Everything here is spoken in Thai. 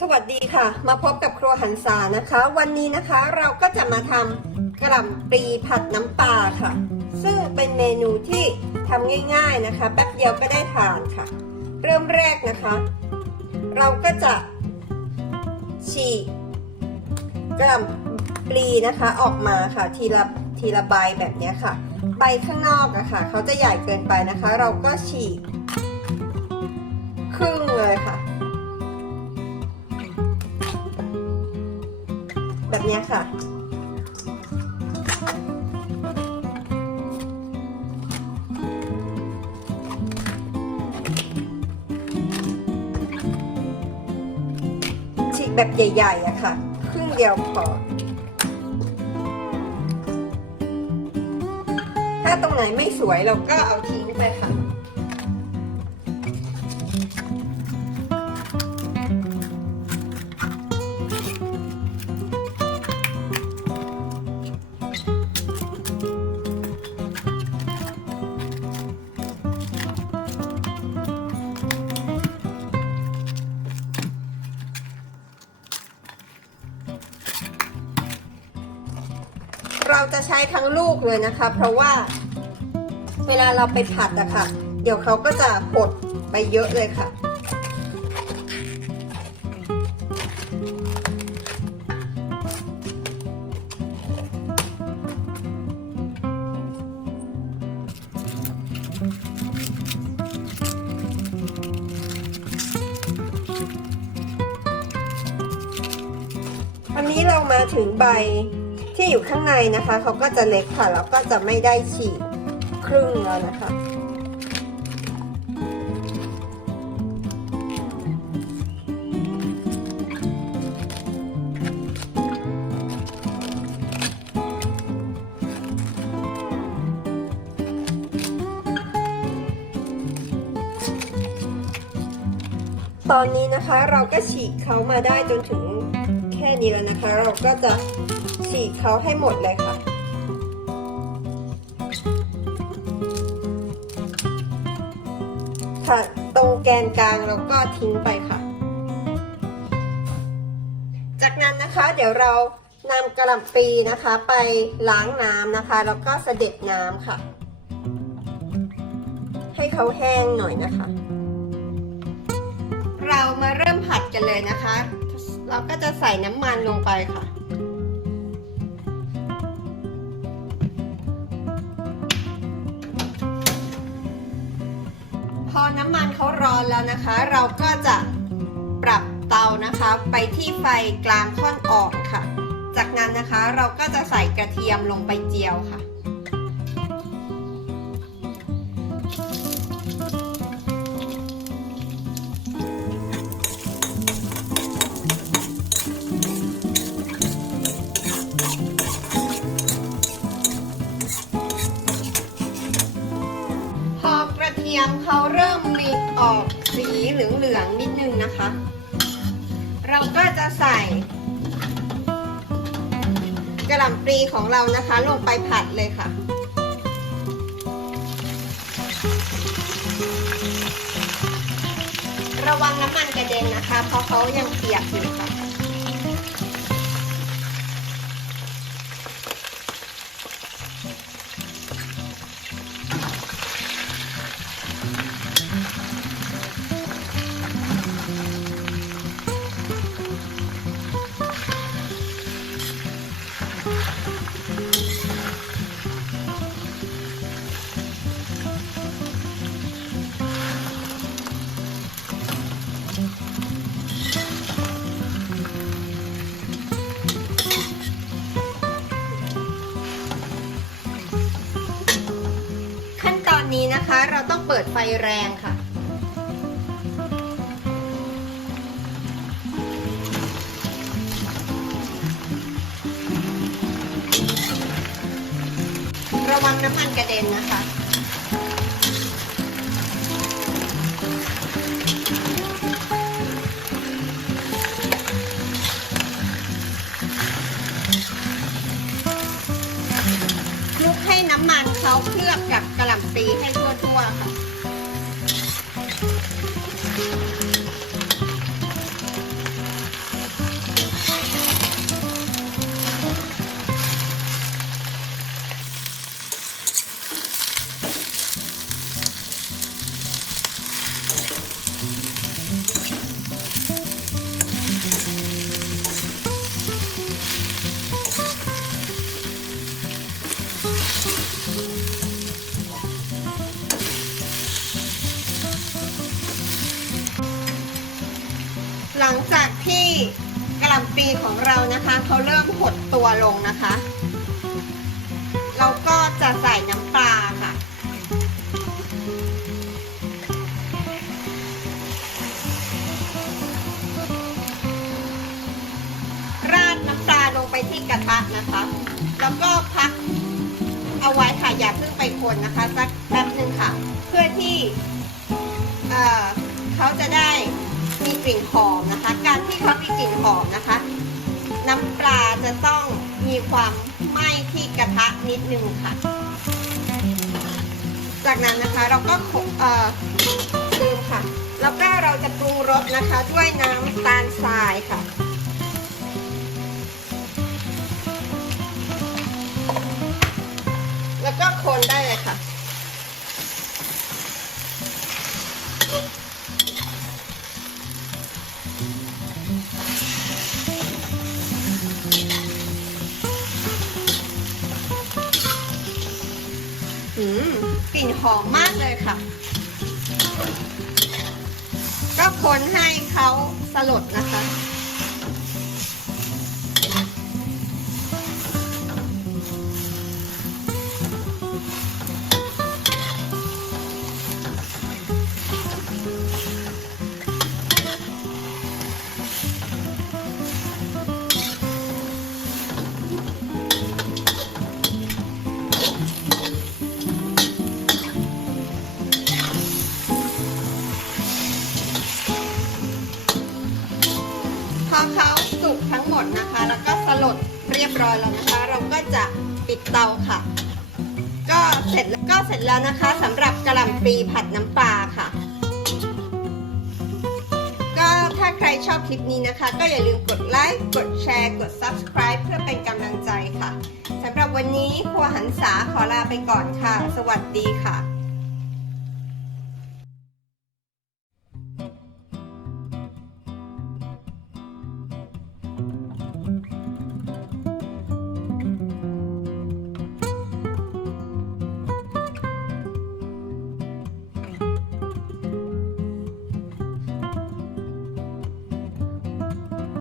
สวัสดีค่ะ มาพบกับครัวหันษานะคะ วันนี้นะคะเราก็จะมาทำกระหล่ำปลีผัดน้ำปลาค่ะ ซึ่งเป็นเมนูที่ทำง่ายๆนะคะ แป๊บเดียวก็ได้ทานค่ะ เริ่มแรกนะคะ เราก็จะฉีกกระหล่ำปลีนะคะออกมาค่ะ ทีละทีละใบแบบนี้ค่ะ ใบข้างนอกอะค่ะเขาจะใหญ่เกินไปนะคะ เราก็ฉีกครึ่งเลย แบบนี้ค่ะ ฉีกแบบใหญ่ๆอะค่ะ ครึ่งเดียวพอ ถ้าตรงไหนไม่สวยเราก็เอาทิ้งไปค่ะ เราจะใช้ทั้งลูกเลยนะคะ เพราะว่าเวลาเราไปผัดอะค่ะ เดี๋ยวเขาก็จะหดไปเยอะเลยค่ะอันนี้เรามาถึงใบ ที่อยู่ข้างในนะคะเขาก็จะเล็กค่ะ แล้วก็จะไม่ได้ฉีกครึ่งแล้วนะคะตอนนี้นะคะเราก็ฉีกเขามาได้จนถึง ค่นี้แล้วนะคะ เราก็จะฉีกเขาให้หมดเลยค่ะ ค่ะ ตรงแกนกลางเราก็ทิ้งไปค่ะ จากนั้นนะคะเดี๋ยวเรานำกระหล่ำปลีนะคะ ไปล้างน้ำนะคะ แล้วก็เสด็จน้ำค่ะ ให้เขาแห้งหน่อยนะคะ เรามาเริ่มผัดกันเลยนะคะ เราก็จะใส่น้ำมันลงไปค่ะ พอน้ำมันเขาร้อนแล้วนะคะ เราก็จะปรับเตานะคะ ไปที่ไฟกลางค่อนอ่อนค่ะ จากนั้นนะคะเราก็จะใส่กระเทียมลงไปเจียวค่ะ ลืองนิดนึงนะคะ เราก็จะใส่กระหล่ำปลีของเรานะคะ ลงไปผัดเลยค่ะ ระวังน้ำมันกระเด็นนะคะ เพราะเขายังเปียกอยู่ค่ะ นี้นะคะ เราต้องเปิดไฟแรงค่ะ ระวังน้ำมันกระเด็นนะคะลุกให้น้ำมันเขาเคลือบกับ กระหล่ำปลีให้ หลังจากที่กระหล่ำปีของเรานะคะเขาเริ่มหดตัวลงนะคะ เราก็จะใส่น้ำปลาค่ะ ราดน้ำปลาลงไปที่กระทะนะคะ แล้วก็พักเอาไว้ค่ะอย่าเพิ่งไปคนนะคะสักแป๊บหนึ่งค่ะ เพื่อที่เเขาจะได้ กลิ่นหอมนะคะ การที่เขามีกลิ่นหอมนะคะ น้ำปลาจะต้องมีความไหม้ที่กระทะนิดนึงค่ะ จากนั้นนะคะเราก็เอ่อตืมค่ะ แล้วก็เราจะปรุงรสนะคะด้วยน้ำตาลทรายค่ะ หอมมากเลยค่ะ ก็คนให้เขาสลดนะคะ สุกทั้งหมดนะคะ แล้วก็สลดเรียบร้อยแล้วนะคะ เราก็จะปิดเตาค่ะ ก็เสร็จแล้วก็เสร็จแล้วนะคะสำหรับกระหล่ำปลีผัดน้ำปลาค่ะ ก็ถ้าใครชอบคลิปนี้นะคะ ก็อย่าลืมกดไลค์กดแชร์ กด subscribe เพื่อเป็นกำลังใจค่ะสำหรับวันนี้ครัวหันษาขอลาไปก่อนค่ะ สวัสดีค่ะ